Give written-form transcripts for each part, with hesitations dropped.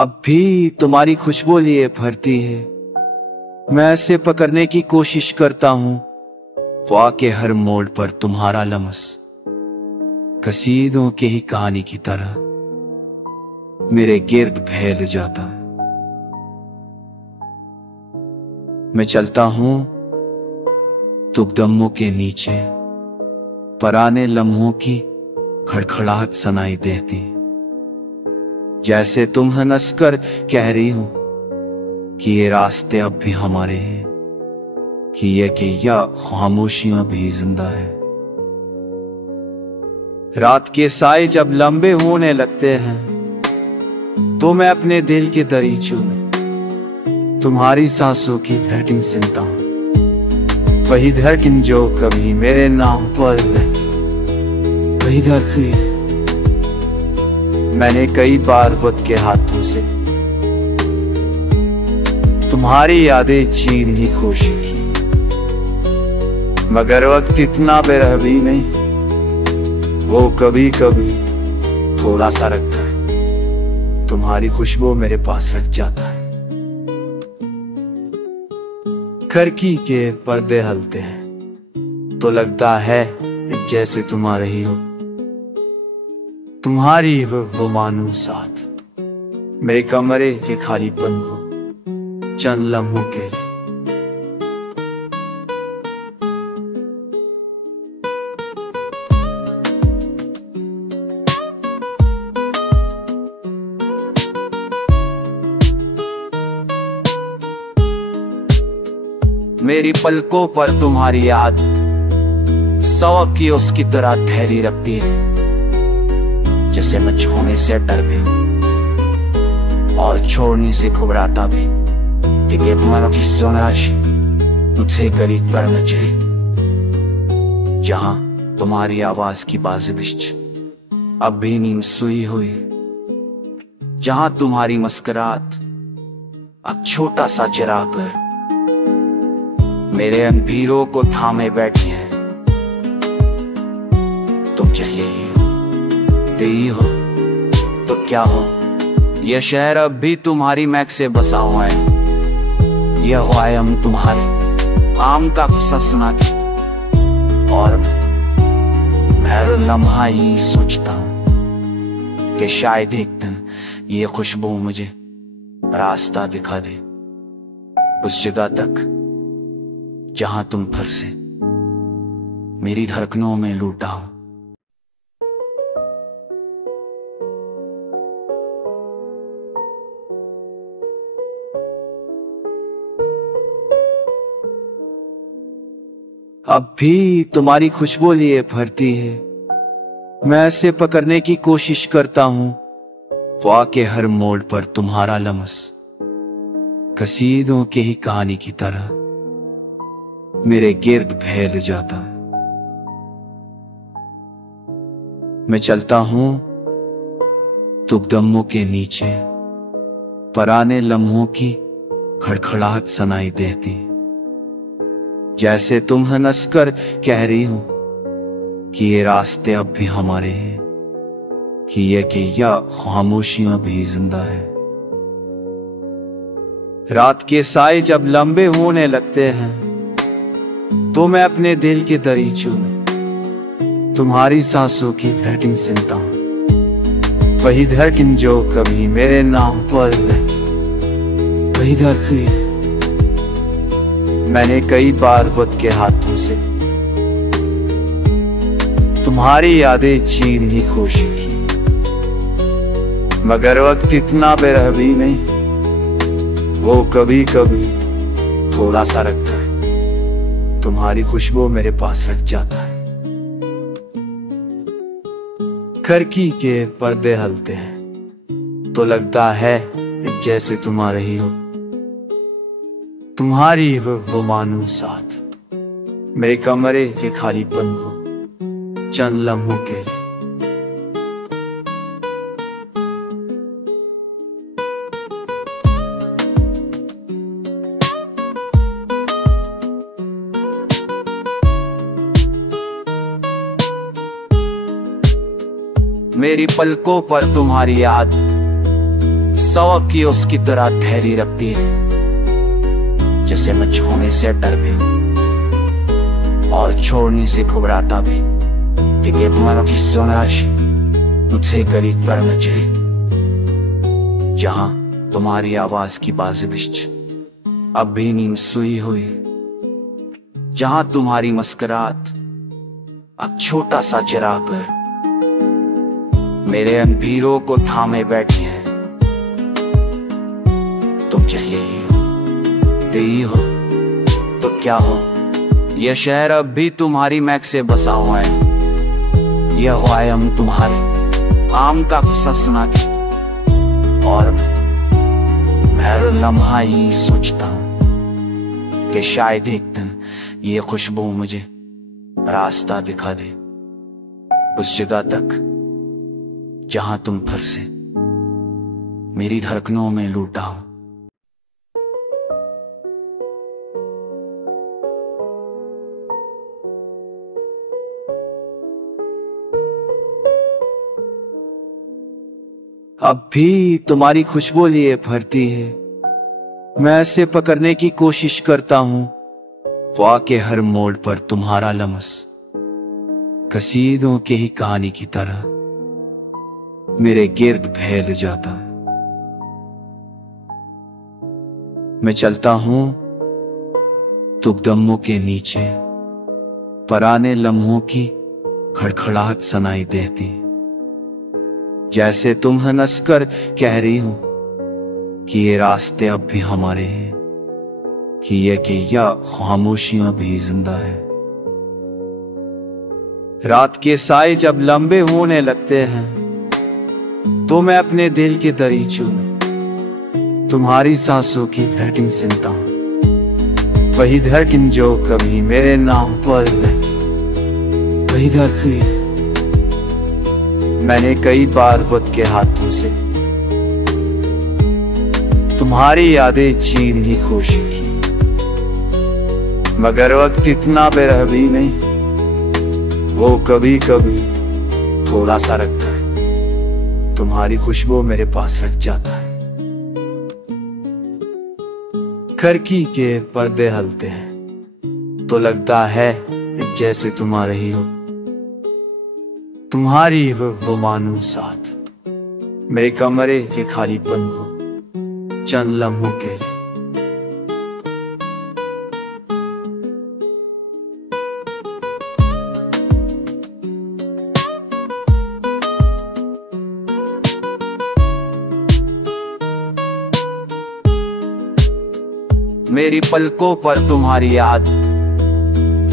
अब भी तुम्हारी खुशबू लिए भरती है। मैं इसे पकड़ने की कोशिश करता हूँ, वाह के हर मोड़ पर तुम्हारा लम्स कसीदों की ही कहानी की तरह मेरे गिर्द फैल जाता है। मैं चलता हूँ तुकदमों के नीचे, पुराने लम्हों की खड़खड़ाहट सुनाई देती, जैसे तुम हंसकर कह रही हो कि ये रास्ते अब भी हमारे हैं, कि ये खामोशियां भी जिंदा है। रात के साए जब लंबे होने लगते हैं तो मैं अपने दिल के दरीचों में तुम्हारी सांसों की धड़कन सुनता हूं, वही धड़कन जो कभी मेरे नाम पर वही धड़कन मैंने कई बार वक्त के हाथों से तुम्हारी यादें छीन की कोशिश की, मगर वक्त इतना बेरहमी नहीं, वो कभी कभी थोड़ा सा रखता है, तुम्हारी खुशबू मेरे पास रख जाता है। खिड़की के पर्दे हलते हैं तो लगता है जैसे तुम आ रही हो, तुम्हारी वो मानो साथ मेरे कमरे के खालीपन को चंद लम्हों के लिए। मेरी पलकों पर तुम्हारी याद शौक की उसकी तरह ठहरी रखती है, जैसे मैं छोड़ने से डर भी हूं और छोड़ने से घबराता भी, कि तुम्हारों की सोनाशी मुझसे करीब करना चाहिए, जहां तुम्हारी आवाज की बाज़िश अब भी नींद सोई हुई, जहां तुम्हारी मुस्कुराहट अब छोटा सा चिराग है मेरे अंधेरों को थामे बैठी है। तुम चाहिए ही हो तो क्या हो, यह शहर अब भी तुम्हारी महक से बसा हुआ है, यह हुआ है हम तुम्हारे आम का किस्सा सुनाती, और मैं हर लम्हा ही सोचता हूं कि शायद एक दिन ये खुशबू मुझे रास्ता दिखा दे उस जगह तक जहां तुम फिर से मेरी धड़कनों में लूटा हो। अब भी तुम्हारी खुशबू लिए भरती है। मैं इसे पकड़ने की कोशिश करता हूं, वाह के हर मोड़ पर तुम्हारा लम्स कसीदों की ही कहानी की तरह मेरे गिर्द फैल जाता है। मैं चलता हूं तुकदमों के नीचे, पुराने लम्हों की खड़खड़ाहट सुनाई देती, जैसे तुम हंसकर कह रही हो कि ये रास्ते अब भी हमारे हैं, कि ये खामोशियां भी जिंदा है। रात के साए जब लंबे होने लगते हैं तो मैं अपने दिल के दरीचों में तुम्हारी सांसों की धड़कन सुनता हूं, वही धड़कन जो कभी मेरे नाम पर वही धड़कन मैंने कई बार वक्त के हाथों से तुम्हारी यादें छीन की कोशिश की, मगर वक्त इतना बेरहमी नहीं, वो कभी कभी थोड़ा सा रखता है, तुम्हारी खुशबू मेरे पास रख जाता है। खिड़की के पर्दे हलते हैं तो लगता है जैसे तुम आ रही हो, तुम्हारी वो मानो साथ मेरे कमरे के खालीपन को चंद लम्हों के लिए। मेरी पलकों पर तुम्हारी याद सौ की उसकी तरह ठहरी रखती है, जैसे मैं छोड़ने से डर भी हूं और छोड़ने से घबराता भी, क्योंकि मनो की सोनाशी मुझसे करीब करना चाहिए, जहां तुम्हारी आवाज की बाज़िश अब भी नींद सोई हुई, जहां तुम्हारी मुस्कुराहट अब छोटा सा चिराग मेरे अंधेरों को थामे बैठी है। तुम चाहिए ही हो, यही हो तो क्या हो, यह शहर अब भी तुम्हारी महक से बसा हुआ है। यह हुआ है हम तुम्हारे आम का किस्सा सुना के, और मैं हर लम्हा ही सोचता हूं कि शायद एक दिन ये खुशबू मुझे रास्ता दिखा दे उस जगह तक जहां तुम फिर से मेरी धड़कनों में लूटा हो। अब भी तुम्हारी खुशबू लिए भरती है, मैं इसे पकड़ने की कोशिश करता हूं, वाह के हर मोड़ पर तुम्हारा लम्स कसीदों की ही कहानी की तरह मेरे गिर्द फैल जाता है। मैं चलता हूं तुकदमों के नीचे, पुराने लम्हों की खड़खड़ाहट सुनाई देती, जैसे तुम हंसकर कह रही हो कि ये रास्ते अब भी हमारे हैं, कि ये खामोशियां भी जिंदा है। रात के साए जब लंबे होने लगते हैं तो मैं अपने दिल के दरीचों में तुम्हारी सांसों की धड़कन सुनता हूं, वही धड़कन जो कभी मेरे नाम पर नहीं, वही धड़कन मैंने कई बार खुद के हाथों से तुम्हारी यादें छीन की कोशिश की, मगर वक्त इतना बेरहमी नहीं, वो कभी कभी थोड़ा सा रखता है, तुम्हारी खुशबू मेरे पास रख जाता है। खिड़की के पर्दे हलते हैं तो लगता है जैसे तुम आ रही हो, तुम्हारी वो मानो साथ मेरे कमरे के खालीपन को चंद लम्हों के लिए। मेरी पलकों पर तुम्हारी याद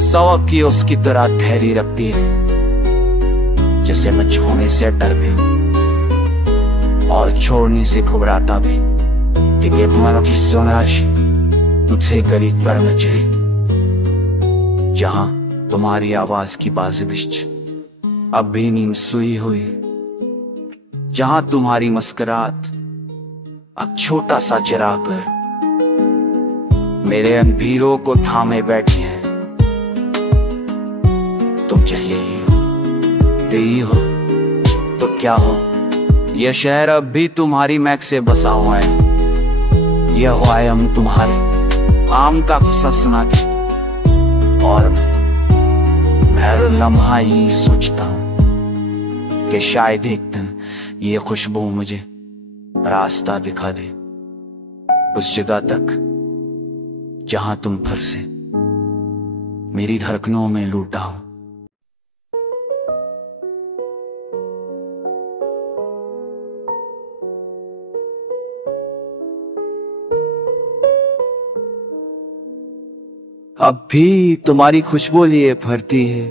सौ की उसकी तरह ठहरी रखती है, जैसे मैं छोड़ने से डर भी हूं और छोड़ने से घबराता भी, क्योंकि मनो की सोनाशी मुझसे करीब करना चाहिए, जहां तुम्हारी आवाज की बाज़िश अब भी नींद सोई हुई, जहां तुम्हारी मुस्कुराहट अब छोटा सा चिराग मेरे अंधेरों को थामे बैठी है। तुम चाहिए ही हो, यही हो तो क्या हो, यह शहर अब भी तुम्हारी महक से बसा हुआ है। यह हुआ है हम तुम्हारे आम का किस्सा सुना के, और मैं हर लम्हा ही सोचता हूं कि शायद एक दिन ये खुशबू मुझे रास्ता दिखा दे उस जगह तक जहां तुम फिर से मेरी धड़कनों में लूटा हो। अब भी तुम्हारी खुशबू लिए भरती है,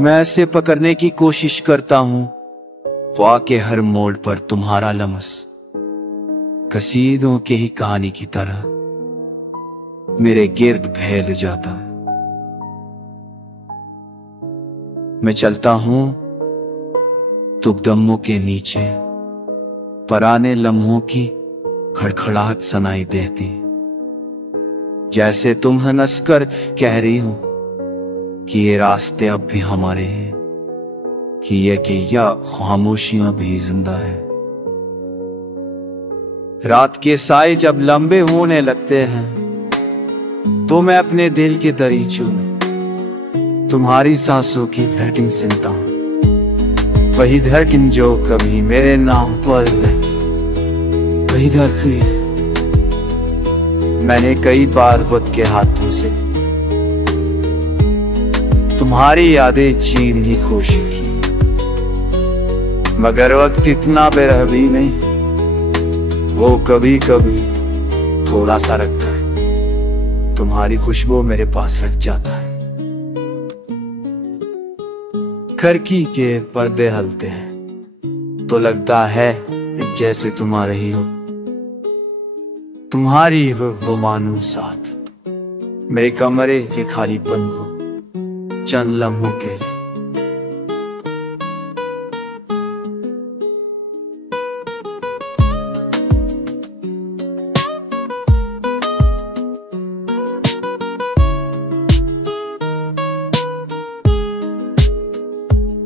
मैं इसे पकड़ने की कोशिश करता हूं, वाह के हर मोड़ पर तुम्हारा लम्स कसीदों की ही कहानी की तरह मेरे गिर्द फैल जाता है। मैं चलता हूं तुकदमों के नीचे, पुराने लम्हों की खड़खड़ाहट सुनाई देती, जैसे तुम हंसकर कह रही हो कि ये रास्ते अब भी हमारे हैं, कि ये खामोशियां भी जिंदा है। रात के साए जब लंबे होने लगते हैं तो मैं अपने दिल के दरीचों में तुम्हारी सांसों की धड़कन सुनता हूँ। वही धड़कन जो कभी मेरे नाम पर वही धड़कन मैंने कई बार खुद के हाथों से तुम्हारी यादें छीन की कोशिश की, मगर वक्त इतना बेरहमी नहीं, वो कभी कभी थोड़ा सा रखता है, तुम्हारी खुशबू मेरे पास रख जाता है। खिड़की के पर्दे हलते हैं तो लगता है जैसे तुम आ रही हो, तुम्हारी वो मानो साथ मेरे कमरे के खालीपन को चंद लम्हों के लिए।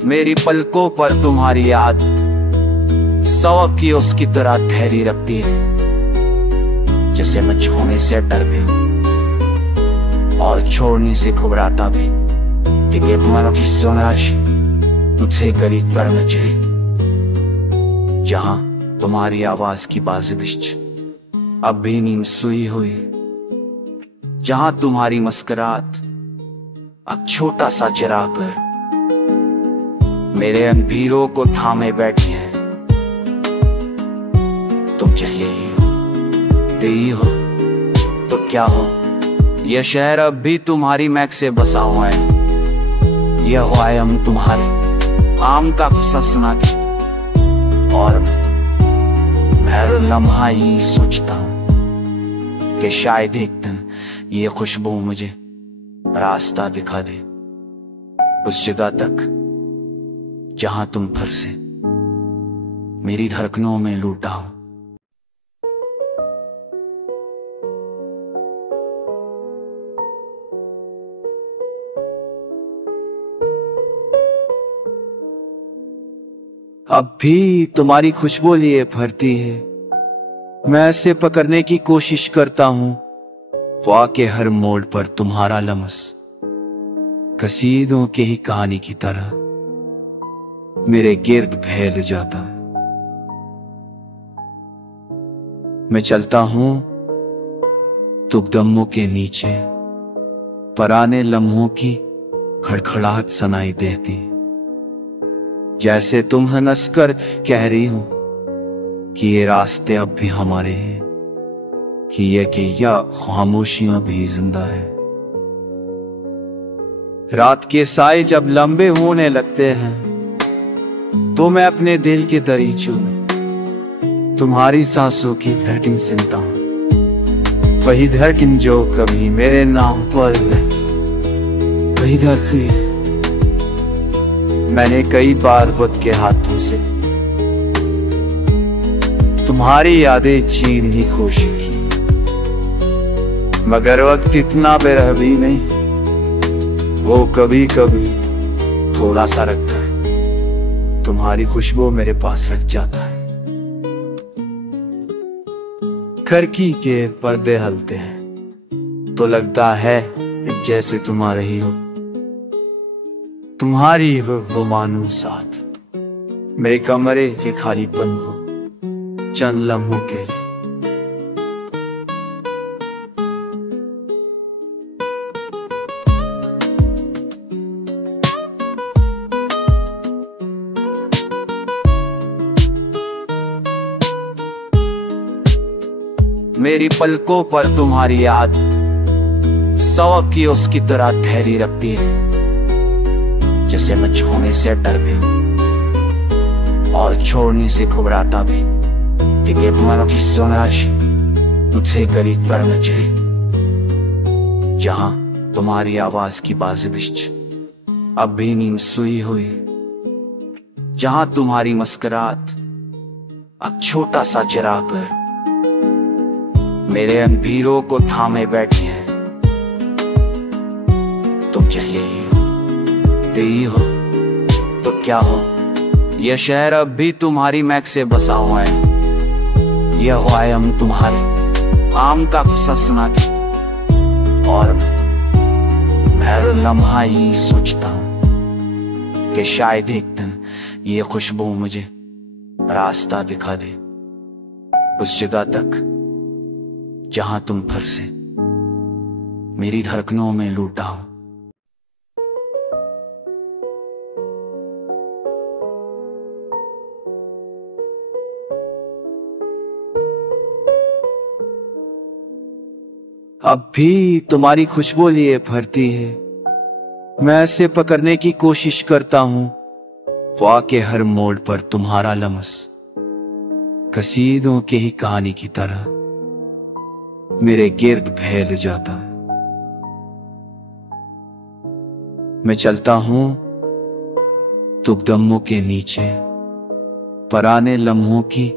मेरी पलकों पर तुम्हारी याद शौक की उसकी तरह ठहरी रखती है, जैसे मैं छोड़ने से डर भी हूं और छोड़ने से घबराता भी, क्योंकि तुम्हारों की सोनाशी मुझसे करीब करना चाहिए, जहां तुम्हारी आवाज की बाज़िश अब भी नींद सोई हुई, जहां तुम्हारी मुस्कुराहट अब छोटा सा चिराग कर मेरे अंधेरों को थामे बैठी है। तुम चाहिए ही हो तो क्या हो, यह शहर अब भी तुम्हारी महक से बसा हुआ है। यह हुआ है हम तुम्हारे आम का किस्सा सुना के, और मैं हर लम्हा ही सोचता हूं कि शायद एक दिन ये खुशबू मुझे रास्ता दिखा दे उस जगह तक जहां तुम फिर से मेरी धड़कनों में लूटा हो। अब भी तुम्हारी खुशबू लिए भरती है, मैं इसे पकड़ने की कोशिश करता हूं, वाह के हर मोड़ पर तुम्हारा लम्स कसीदों की ही कहानी की तरह मेरे गिर्द फैल जाता है। मैं चलता हूं तुकदमों के नीचे, पुराने लम्हों की खड़खड़ाहट सुनाई देती, जैसे तुम हंसकर कह रही हो कि ये रास्ते अब भी हमारे हैं, कि या खामोशियां भी जिंदा है। रात के साए जब लंबे होने लगते हैं तो मैं अपने दिल के दरीचों में तुम्हारी सांसों की धड़कन सुनता हूँ। वही धड़कन जो कभी मेरे नाम पर वही धड़कन मैंने कई बार खुद के हाथों से तुम्हारी यादें छीन की कोशिश की, मगर वक्त इतना बेरहमी नहीं, वो कभी कभी थोड़ा सा रखता है, तुम्हारी खुशबू मेरे पास रख जाता है। खिड़की के पर्दे हलते हैं तो लगता है जैसे तुम आ रही हो, तुम्हारी वो मानो साथ मेरे कमरे के खालीपन को चंद लम्हों के लिए। मेरी पलकों पर तुम्हारी याद शौक की उसकी तरह ठहरी रखती है, जैसे मैं छोड़ने से डर भी हूं और छोड़ने से घबराता भी, क्योंकि तुम्हारों की सोनाशी मुझसे करीब करना चाहिए, जहां तुम्हारी आवाज की बाज़िश अब भी नींद सोई हुई, जहां तुम्हारी मुस्कुराहट अब छोटा सा चिराग है मेरे अंधेरों को थामे बैठी है। तुम चाहिए ही हो तो क्या हो, यह शहर अब भी तुम्हारी महक से बसा हुआ है। यह हो आए हम तुम्हारे आम का किस्सा सुनाती, और मैं हर लम्हा ही सोचता हूँ कि शायद एक दिन ये खुशबू मुझे रास्ता दिखा दे उस जगह तक जहां तुम फिर से मेरी धड़कनों में लूटा हो। अब भी तुम्हारी खुशबू लिए भरती है, मैं ऐसे पकड़ने की कोशिश करता हूं, वाह के हर मोड़ पर तुम्हारा लम्स कसीदों की ही कहानी की तरह मेरे गिर्द फैल जाता है। मैं चलता हूं तुकदमों के नीचे, पुराने लम्हों की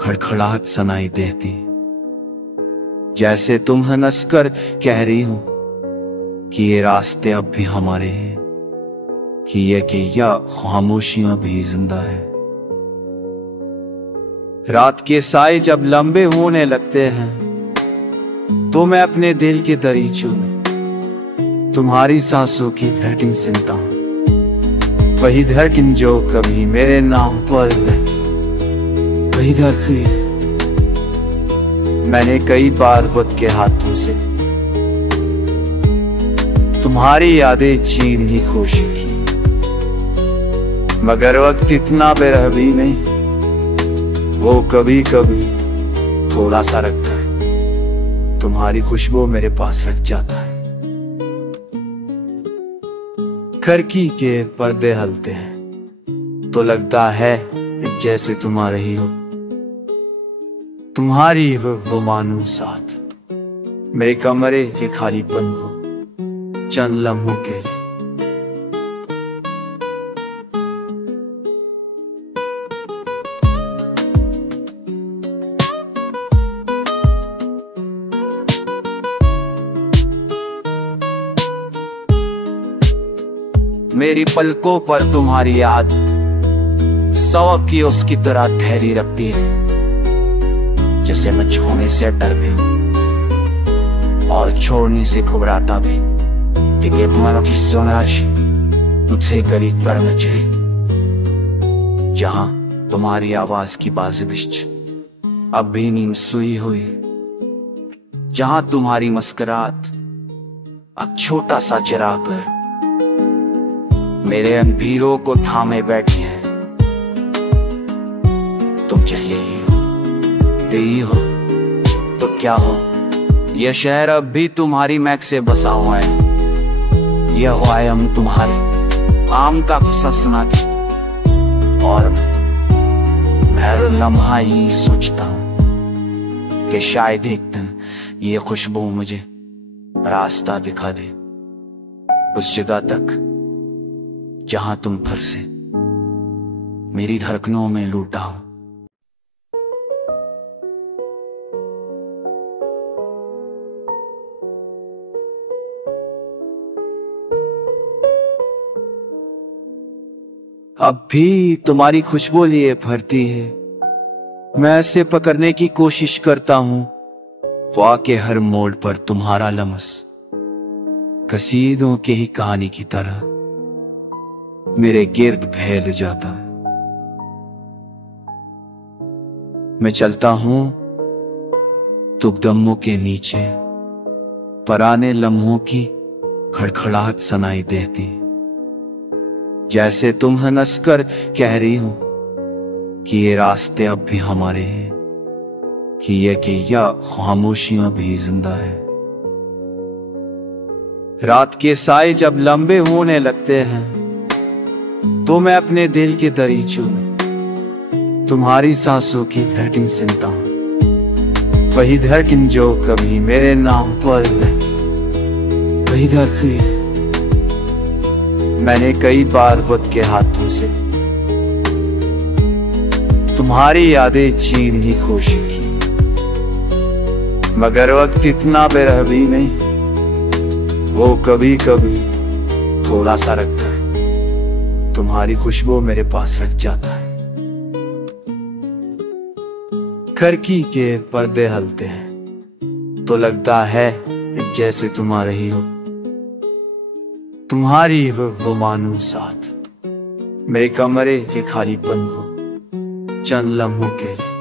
खड़खड़ाहट सुनाई देती, जैसे तुम हंसकर कह रही हो कि ये रास्ते अब भी हमारे हैं, कि ये खामोशियां भी जिंदा है। रात के साए जब लंबे होने लगते हैं तो मैं अपने दिल के दरीचों में तुम्हारी सांसों की धड़कन सुनता हूं, वही धड़कन जो कभी मेरे नाम पर वही धड़कन मैंने कई बार वक्त के हाथों से तुम्हारी यादें छीन की कोशिश की, मगर वक्त इतना बेरहमी नहीं, वो कभी कभी थोड़ा सा रखता है, तुम्हारी खुशबू मेरे पास रख जाता है। खिड़की के पर्दे हलते हैं तो लगता है जैसे तुम आ रही हो, तुम्हारी वो मानो साथ मेरे कमरे के खालीपन को चंद लम्हों के लिए। मेरी पलकों पर तुम्हारी याद शौक की उसकी तरह ठहरी रखती है, जैसे मैं छोड़ने से डर भी हूं और छोड़ने से घबराता भी, कि तुम्हारों की सोनाशी मुझसे करीब करना चाहिए, जहां तुम्हारी आवाज की बाजिश अब भी नींद सोई हुई, जहां तुम्हारी मुस्कुराहट अब छोटा सा चिराग है मेरे अंधेरों को थामे बैठी है। तुम चले ही हो, गई हो तो क्या हो, यह शहर अब भी तुम्हारी महक से बसा हुआ है। यह हो आए हम तुम्हारे आम का किस्सा सुनाती, और मैं हर लम्हा ही सोचता हूं कि शायद एक दिन ये खुशबू मुझे रास्ता दिखा दे उस जगह तक जहां तुम फिर से मेरी धड़कनों में लूटा हो। अब भी तुम्हारी खुशबू लिए भरती है, मैं ऐसे पकड़ने की कोशिश करता हूं, वाह के हर मोड़ पर तुम्हारा लम्स कसीदों की ही कहानी की तरह मेरे गिर्द फैल जाता है। मैं चलता हूं तुकदमों के नीचे, पुराने लम्हों की खड़खड़ाहट सुनाई देती, जैसे तुम हंसकर कह रही हो कि ये रास्ते अब भी हमारे हैं, कि खामोशियां भी जिंदा है। रात के साए जब लंबे होने लगते हैं तो मैं अपने दिल के दरीचों में तुम्हारी सांसों की धड़कन सुनता हूं, वही धड़कन जो कभी मेरे नाम पर वही धड़कन मैंने कई बार वक्त के हाथों से तुम्हारी यादें छीन की कोशिश की, मगर वक्त इतना बेरहमी नहीं, वो कभी कभी थोड़ा सा रखता है, तुम्हारी खुशबू मेरे पास रख जाता है। खिड़की के पर्दे हलते हैं तो लगता है जैसे तुम आ रही हो, तुम्हारी वो मानो साथ मेरे कमरे के खालीपन को चंद लम्हों के लिए